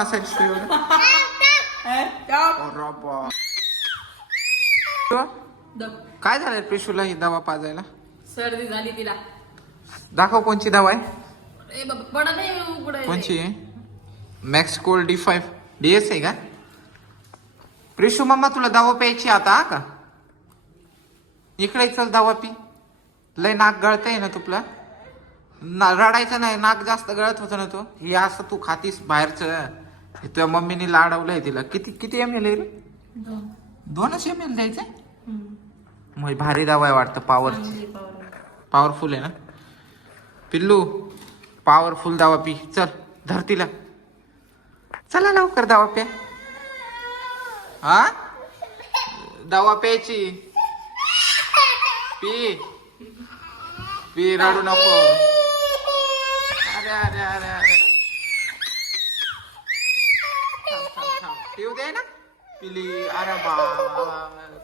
अरे बा. काय झालं पेशूला ही दवा पाजायला? सर्दी झाली तिला. दाखव कोणची दवा आहे ए बाबा पडा नाही उघड कोणची? आहे मॅक्स कोल डी फाईव्ह. डी एस आहे का? प्रिशू मम्मा तुला दवा प्यायची आता हा का? इकडे चल दवा पी. लय नाक गळतंय ना तुला ना रडायचं नाही नाक जास्त गळत होतं ना तो. हे असं तू खातीस बाहेरचं. हे तुझ्या मम्मीने लाडवलंय तिला. किती किती एम एल आहे रे? दोनच एम एल द्यायचंय मग भारी दवा आहे वाटतं पॉवरची पॉवरफुल आहे. ना? पिल्लू पॉवरफुल दवा पी. चल धरतीला चला लवकर दवा प्या. हा? दवा प्यायची. पी. पी रडू नको. अरे अरे अरे अरे. पिऊ दे ना. पिली अरे बा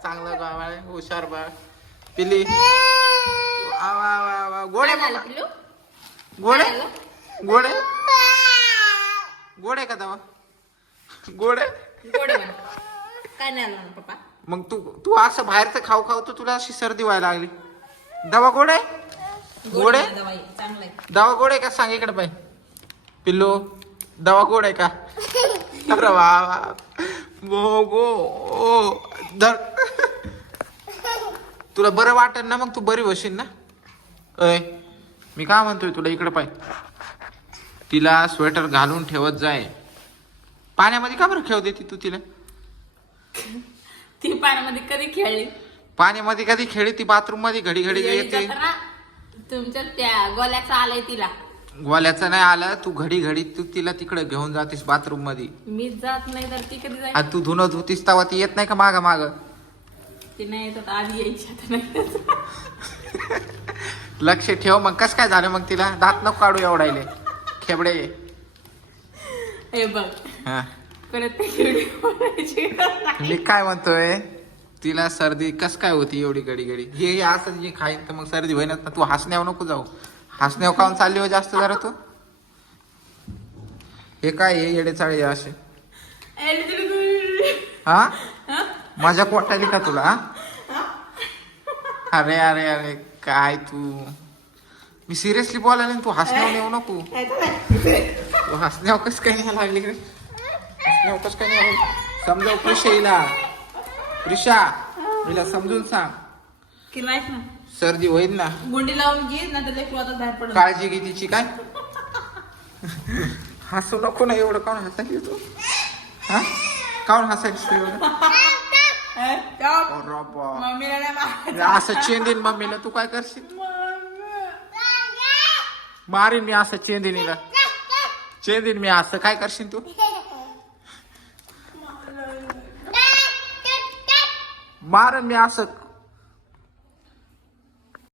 चांगलं आहे हुशार बा. पिली. गोड. गोड? गोड? गोड का दवा गोड. काय नाही आलं पप्पा. मग तू तू असं बाहेरचं खाऊ खाऊ तर तुला अशी सर्दी व्हायला लागली. दवा गोड आहे? गोड दवा गोड आहे का? सांग इकडे पिल्लू दवा गोड आहे का? अरे वा वा गो गो ओ धर. तुला बरं वाटेल ना मग तू बरी होशील ना? अय मी काय म्हणतोय तुला इकडे पाय. तिला स्वेटर घालून ठेवत जाय. पाण्यामध्ये का बरं खेळ देते तू तिला? ती पाण्यामध्ये कधी खेळली? पाण्यामध्ये कधी खेळी? ती बाथरूममध्ये घडी घडी येते तुमच्या त्या गोल्याचं आलंय तिला. ग्वाल्याचं नाही आलं तू घडी घडी तू तिला तिकडे घेऊन जातीस बाथरूममध्ये मी जात नाही तर ती कधी जाईल? आणि तू धुणं धुतीस तेव्हा ती येत नाही का माग माग? ती नाही येत आता आधी यायची आता नाही लक्ष ठेव मग कस काय झालं मग तिला? दात नको काढू एवढायले. खेबडे. हे बघ. हा. परत ते व्हिडिओ बनायची गरज नाही. मी काय म्हणतोय? तिला सर्दी कस काय होती एवढी घडी घडी हे हे असं जे खाईन तर मग सर्दी होईनच ना. तू हसण्यावर नको जाऊ. हसण्यावर काहून चालली हो जास्त जरा तू? हे काय हे येडे चाळे असे? हा? माझ्या कोटाली का तुला अरे अरे अरे काय तू? मी सिरियसली बोलायला तू हसण्यावर येऊ नको. तू हसण्यावर कस काही नाही लागली रे? हसण्यावर कस काही नाही समजाव प्रिषा हिला. हिला समजून सांग. की माहीत ना. सर्दी होईल ना. गुंडी लावून घे ना तर आता बाहेर पडत काळजी घे तिची काय? हसू नको ना एवढं. काऊन हसायची तू? हा? काऊन हसायची तू एवढं? अरे बा. मम्मीला नाही मारायचं. असं चेंदीन मम्मीला. तू काय करशील? मारीन मी असं चेंदिनीला. चेंदीन मी असं. काय करशील तू? मारन मी असं